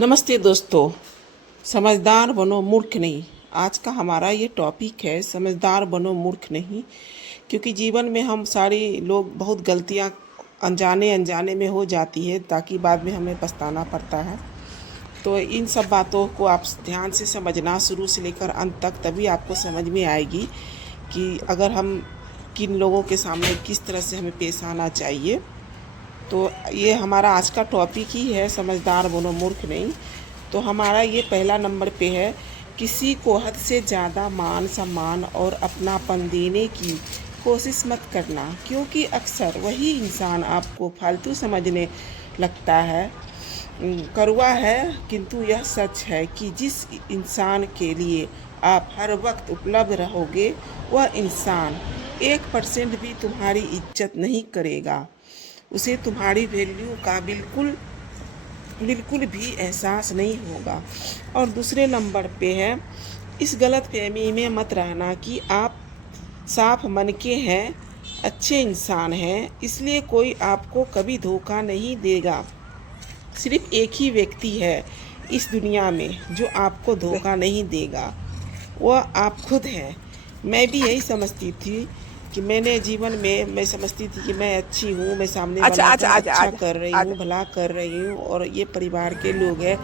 नमस्ते दोस्तों। समझदार बनो मूर्ख नहीं। आज का हमारा ये टॉपिक है समझदार बनो मूर्ख नहीं। क्योंकि जीवन में हम सारे लोग बहुत गलतियां अनजाने अनजाने में हो जाती है, ताकि बाद में हमें पछताना पड़ता है। तो इन सब बातों को आप ध्यान से समझना शुरू से लेकर अंत तक, तभी आपको समझ में आएगी कि अगर हम किन लोगों के सामने किस तरह से हमें पेश आना चाहिए। तो ये हमारा आज का टॉपिक ही है समझदार बनो मूर्ख नहीं। तो हमारा ये पहला नंबर पे है, किसी को हद से ज़्यादा मान सम्मान और अपनापन देने की कोशिश मत करना, क्योंकि अक्सर वही इंसान आपको फालतू समझने लगता है। कड़वा है किंतु यह सच है कि जिस इंसान के लिए आप हर वक्त उपलब्ध रहोगे, वह इंसान 1% भी तुम्हारी इज्जत नहीं करेगा। उसे तुम्हारी वैल्यू का बिल्कुल भी एहसास नहीं होगा। और दूसरे नंबर पे है, इस गलत फहमी में मत रहना कि आप साफ मन के हैं, अच्छे इंसान हैं, इसलिए कोई आपको कभी धोखा नहीं देगा। सिर्फ एक ही व्यक्ति है इस दुनिया में जो आपको धोखा नहीं देगा, वह आप खुद हैं। मैं भी यही समझती थी कि मैं समझती थी कि मैं अच्छी हूँ, मैं सामने वाला का अच्छा कर रही हूँ, भला कर रही हूँ, और ये परिवार के लोग हैं,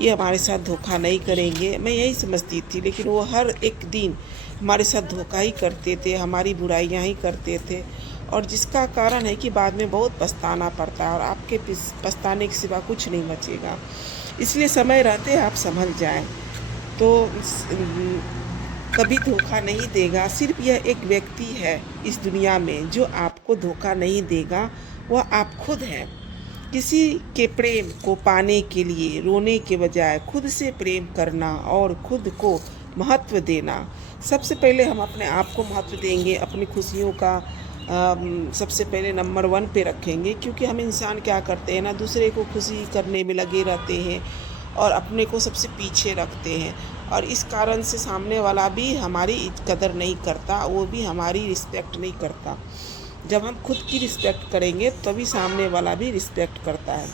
ये हमारे साथ धोखा नहीं करेंगे, मैं यही समझती थी। लेकिन वो हर एक दिन हमारे साथ धोखा ही करते थे, हमारी बुराइयाँ ही करते थे, और जिसका कारण है कि बाद में बहुत पछताना पड़ता है, और आपके पछताने के सिवा कुछ नहीं बचेगा। इसलिए समय रहते आप संभल जाएं। तो कभी धोखा नहीं देगा। सिर्फ यह एक व्यक्ति है इस दुनिया में जो आपको धोखा नहीं देगा, वह आप खुद हैं। किसी के प्रेम को पाने के लिए रोने के बजाय खुद से प्रेम करना और खुद को महत्व देना। सबसे पहले हम अपने आप को महत्व देंगे, अपनी खुशियों का सबसे पहले नंबर 1 पे रखेंगे। क्योंकि हम इंसान क्या करते हैं ना, दूसरे को खुशी करने में लगे रहते हैं और अपने को सबसे पीछे रखते हैं, और इस कारण से सामने वाला भी हमारी कदर नहीं करता, वो भी हमारी रिस्पेक्ट नहीं करता। जब हम खुद की रिस्पेक्ट करेंगे तभी सामने वाला भी रिस्पेक्ट करता है।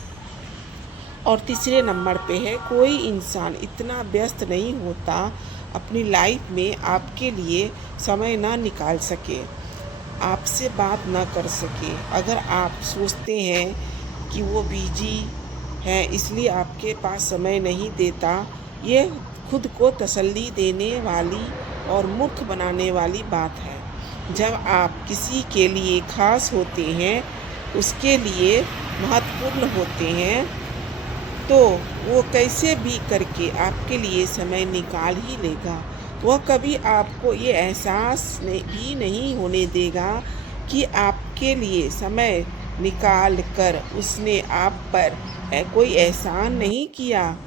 और तीसरे नंबर पे है, कोई इंसान इतना व्यस्त नहीं होता अपनी लाइफ में आपके लिए समय ना निकाल सके, आपसे बात ना कर सके। अगर आप सोचते हैं कि वो बिजी है इसलिए आपके पास समय नहीं देता, ये खुद को तसल्ली देने वाली और मूर्ख बनाने वाली बात है। जब आप किसी के लिए खास होते हैं, उसके लिए महत्वपूर्ण होते हैं, तो वो कैसे भी करके आपके लिए समय निकाल ही लेगा। वह कभी आपको ये एहसास भी नहीं होने देगा कि आपके लिए समय निकाल कर उसने आप पर कोई एहसान नहीं किया।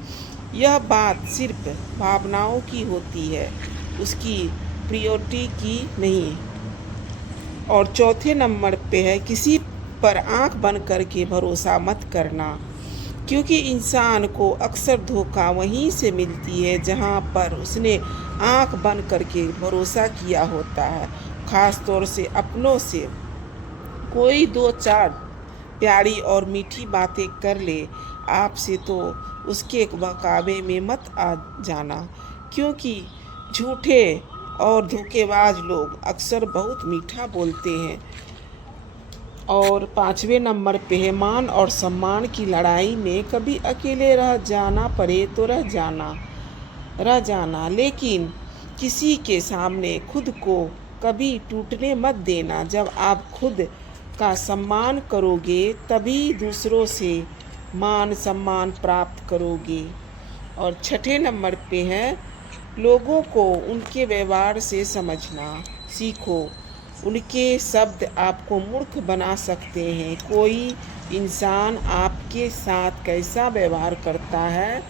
यह बात सिर्फ भावनाओं की होती है, उसकी प्रायोरिटी की नहीं। और चौथे नंबर पे है, किसी पर आंख बंद करके भरोसा मत करना, क्योंकि इंसान को अक्सर धोखा वहीं से मिलती है जहां पर उसने आंख बंद करके भरोसा किया होता है। ख़ास तौर से अपनों से। कोई 2-4 प्यारी और मीठी बातें कर ले आपसे, तो उसके बहकावे में मत आ जाना, क्योंकि झूठे और धोखेबाज लोग अक्सर बहुत मीठा बोलते हैं। और 5वें नंबर पे है, मान और सम्मान की लड़ाई में कभी अकेले रह जाना पड़े तो रह जाना, लेकिन किसी के सामने खुद को कभी टूटने मत देना। जब आप खुद का सम्मान करोगे तभी दूसरों से मान सम्मान प्राप्त करोगे। और 6ठे नंबर पे है, लोगों को उनके व्यवहार से समझना सीखो। उनके शब्द आपको मूर्ख बना सकते हैं। कोई इंसान आपके साथ कैसा व्यवहार करता है,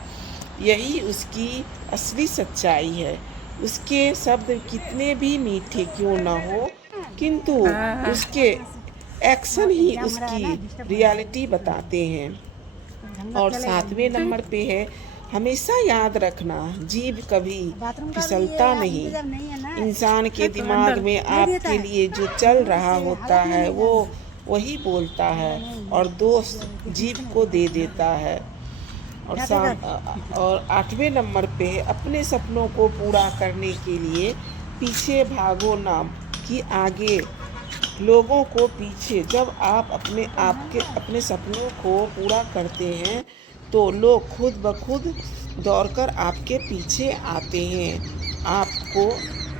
यही उसकी असली सच्चाई है। उसके शब्द कितने भी मीठे क्यों ना हो, किंतु उसके एक्शन ही उसकी रियलिटी बताते हैं। और 7वें नंबर पे है, हमेशा याद रखना, जीभ कभी फिसलता नहीं। इंसान के दिमाग में आपके लिए जो चल रहा होता है वो वही बोलता है, और दोष जीभ को दे देता है। और 8वें नंबर पे है अपने सपनों को पूरा करने के लिए पीछे भागो ना कि आगे लोगों को पीछे। जब आप अपने सपनों को पूरा करते हैं तो लोग खुद ब खुद दौड़कर आपके पीछे आते हैं। आपको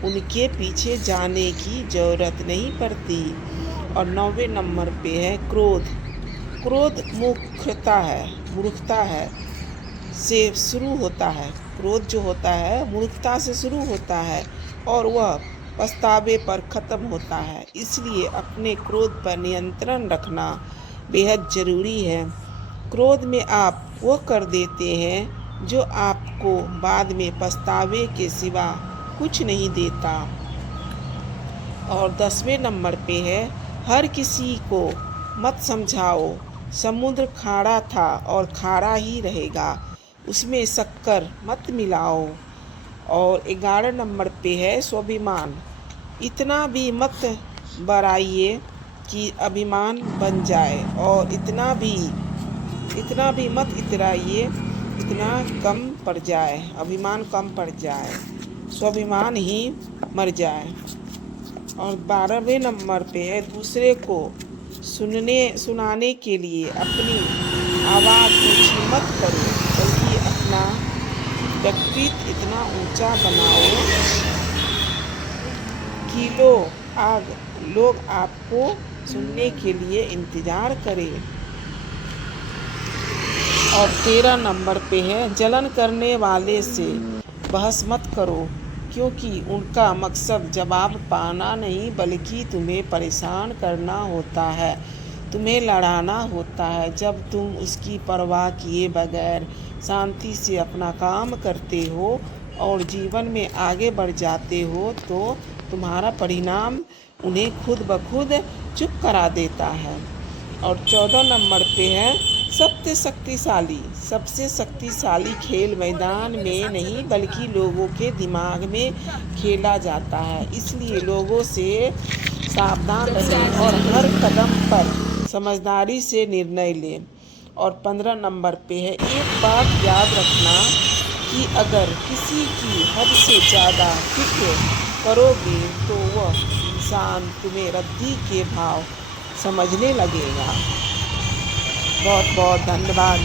उनके पीछे जाने की ज़रूरत नहीं पड़ती। और 9वें नंबर पे है क्रोध। क्रोध मूर्खता है से शुरू होता है। क्रोध जो होता है मूर्खता से शुरू होता है और वह पछतावे पर ख़त्म होता है। इसलिए अपने क्रोध पर नियंत्रण रखना बेहद ज़रूरी है। क्रोध में आप वो कर देते हैं जो आपको बाद में पछतावे के सिवा कुछ नहीं देता। और 10वें नंबर पे है हर किसी को मत समझाओ। समुद्र खारा था और खारा ही रहेगा, उसमें शक्कर मत मिलाओ। और 11 नंबर पे है स्वाभिमान। इतना भी मत बढ़ाइए कि अभिमान बन जाए और इतना भी मत इतराइए इतना कम पड़ जाए, अभिमान कम पड़ जाए, स्वाभिमान ही मर जाए। और 12वें नंबर पे है दूसरे को सुनाने के लिए अपनी आवाज़ ऊंची मत करो, बल्कि अपना व्यक्तित्व इतना ऊंचा बनाओ कि लोग आपको सुनने के लिए इंतज़ार करें। और 13 नंबर पे है जलन करने वाले से बहस मत करो, क्योंकि उनका मकसद जवाब पाना नहीं बल्कि तुम्हें परेशान करना होता है, तुम्हें लड़ाना होता है। जब तुम उसकी परवाह किए बगैर शांति से अपना काम करते हो और जीवन में आगे बढ़ जाते हो तो तुम्हारा परिणाम उन्हें खुद ब खुद चुप करा देता है। और 14 नंबर पे है सबसे शक्तिशाली खेल मैदान में नहीं बल्कि लोगों के दिमाग में खेला जाता है। इसलिए लोगों से सावधान रहें और हर कदम पर समझदारी से निर्णय लें। और 15 नंबर पे है एक बात याद रखना कि अगर किसी की हद से ज़्यादा फिक्र करोगे तो वह इंसान तुम्हें रद्दी के भाव समझने लगेगा। बहुत बहुत धन्यवाद।